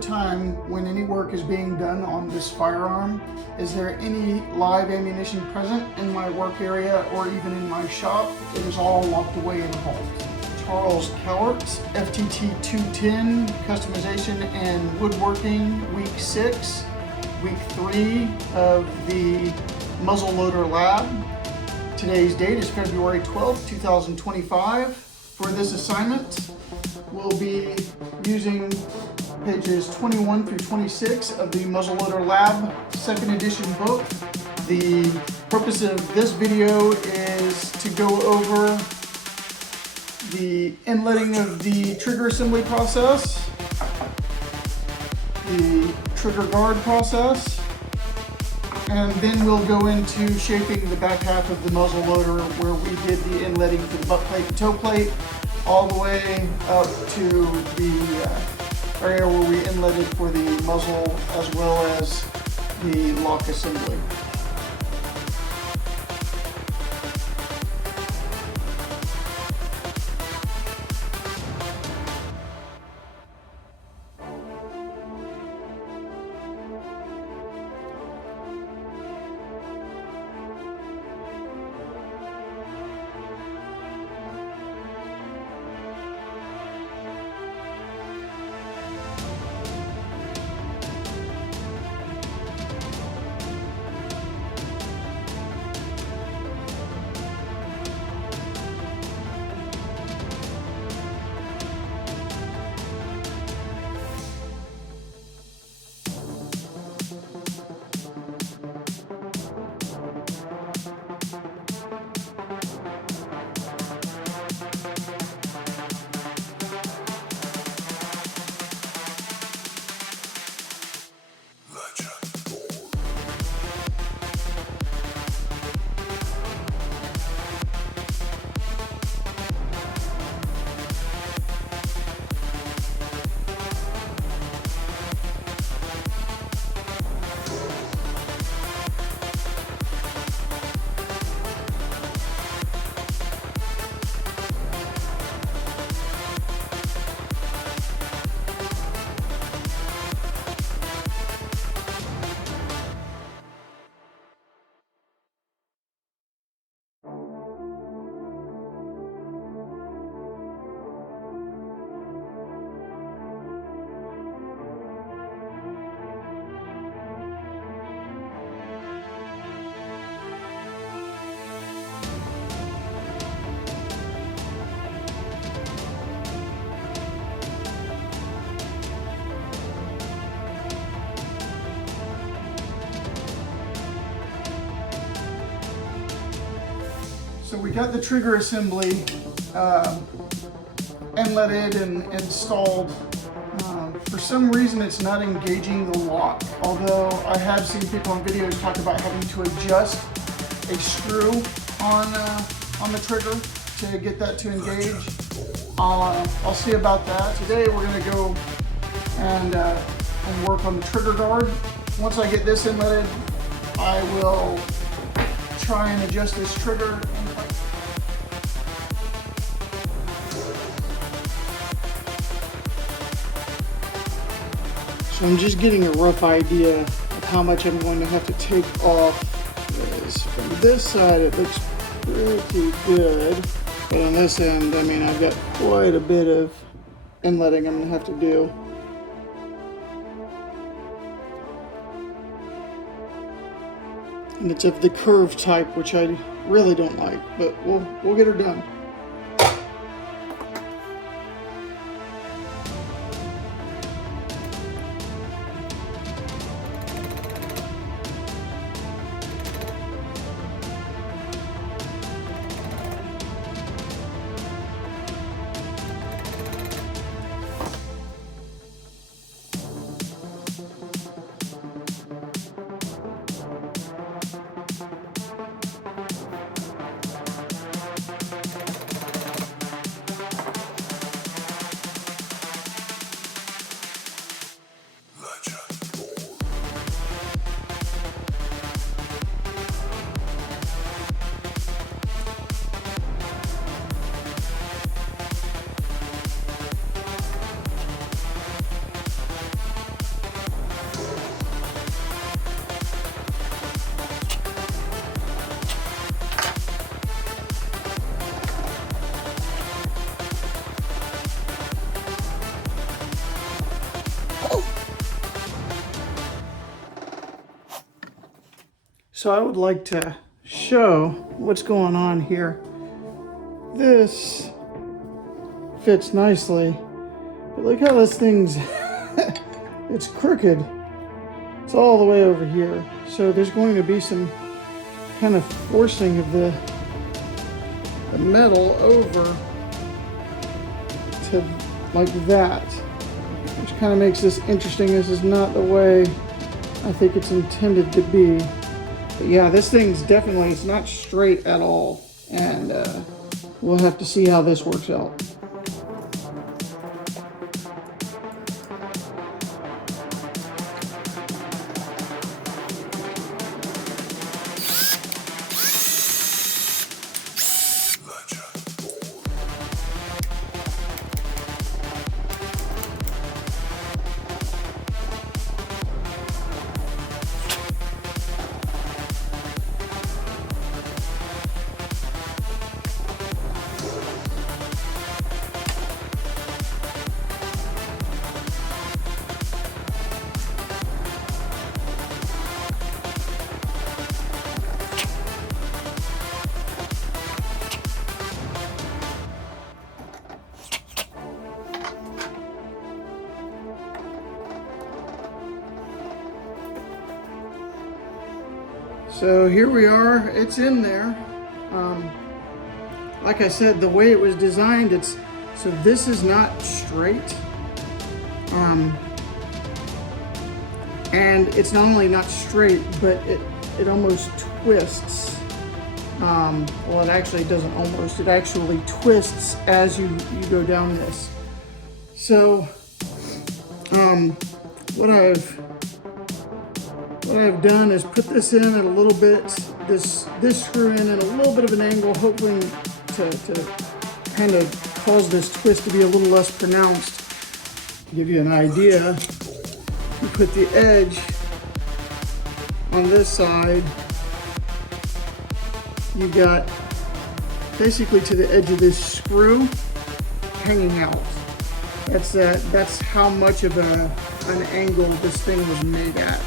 time when any work is being done on this firearm, is there any live ammunition present in my work area or even in my shop? It is all locked away in a vault. Charles Cowart's FTT 210 customization and woodworking week 6, week 3 of the Muzzleloader Lab. Today's date is February 12th, 2025. For this assignment, we'll be using pages 21 through 26 of the Muzzleloader Lab 2nd edition book. The purpose of this video is to go over the inletting of the trigger assembly process, the trigger guard process, and then we'll go into shaping the back half of the muzzle loader where we did the inletting for the butt plate and toe plate, all the way up to the area where we inletted for the muzzle as well as the lock assembly. So we got the trigger assembly inletted and installed. For some reason it's not engaging the lock, although I have seen people on videos talk about having to adjust a screw on the trigger to get that to engage. I'll see about that. Today we're going to go and work on the trigger guard. Once I get this inletted, I will try and adjust this trigger. So I'm just getting a rough idea of how much I'm going to have to take off. From this side it looks pretty good, but on this end, I mean, I've got quite a bit of inletting I'm going to have to do. And it's of the curved type, which I really don't like, but we'll get her done. So I would like to show what's going on here. This fits nicely, but look how this thing's, it's crooked. It's all the way over here. So there's going to be some kind of forcing of the metal over to like that, which kind of makes this interesting. This is not the way I think it's intended to be. But yeah, this thing's definitely, it's not straight at all. And we'll have to see how this works out. So here we are, it's in there. Like I said, the way it was designed, so this is not straight. And it's not only not straight, but it almost twists. Well, it actually doesn't almost, it actually twists as you go down this. So, what I've done is put this in at a little bit, this screw in at a little bit of an angle, hoping to kind of cause this twist to be a little less pronounced. To give you an idea, you put the edge on this side, you've got basically to the edge of this screw hanging out. That's how much of an angle this thing was made at.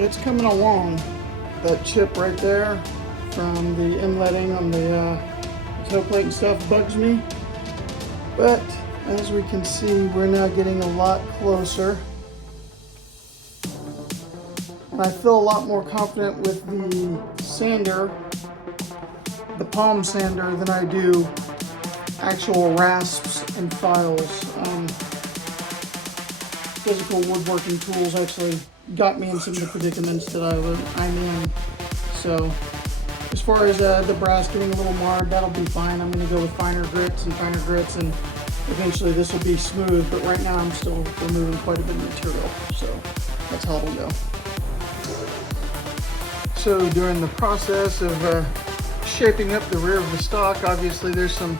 It's coming along. That chip right there from the inletting on the toe plate and stuff bugs me. But as we can see, we're now getting a lot closer. And I feel a lot more confident with the sander, the palm sander, than I do actual rasps and files. Physical woodworking tools actually got me in some of the predicaments that I'm in. So as far as the brass getting a little marred, that'll be fine. I'm going to go with finer grits, and eventually this will be smooth, but right now I'm still removing quite a bit of material, so that's how it'll go. So during the process of shaping up the rear of the stock, obviously there's some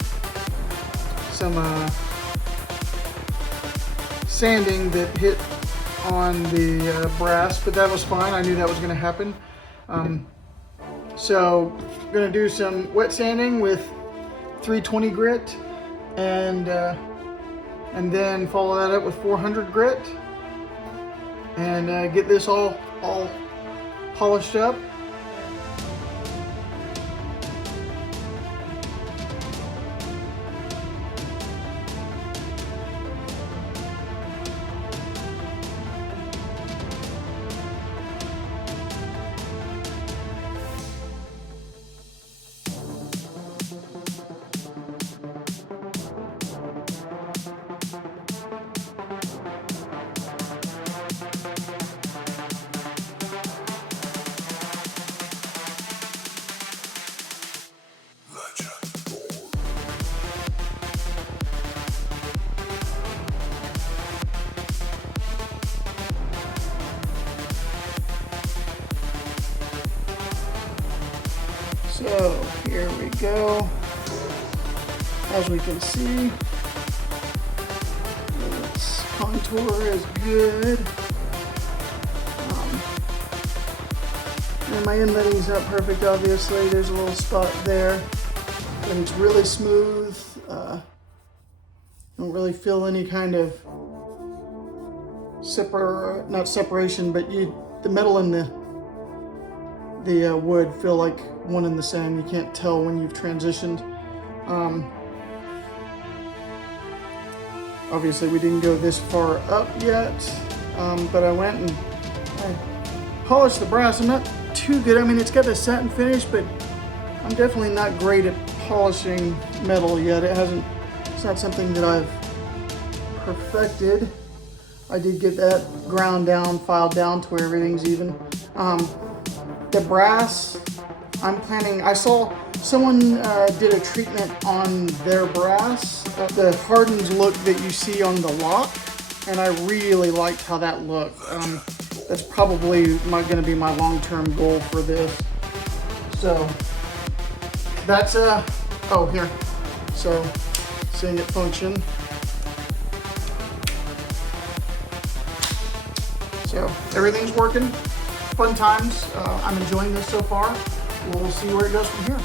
sanding that hit on the brass, but that was fine. I knew that was going to happen. So I'm going to do some wet sanding with 320 grit, and then follow that up with 400 grit, and get this all polished up. So here we go. As we can see, its contour is good. And my inletting's not perfect, obviously. There's a little spot there, but it's really smooth. Don't really feel any kind of not separation, but the metal and the wood feel like one and the same. You can't tell when you've transitioned. Obviously we didn't go this far up yet, but I went and I polished the brass. I'm not too good. I mean, it's got a satin finish, but I'm definitely not great at polishing metal yet. It's not something that I've perfected. I did get that ground down, filed down to where everything's even. The brass, I saw someone did a treatment on their brass, the hardened look that you see on the lock, and I really liked how that looked. That's probably going to be my long-term goal for this. So that's oh, here. So seeing it function. So everything's working. Fun times. I'm enjoying this so far. We'll see where it goes from here.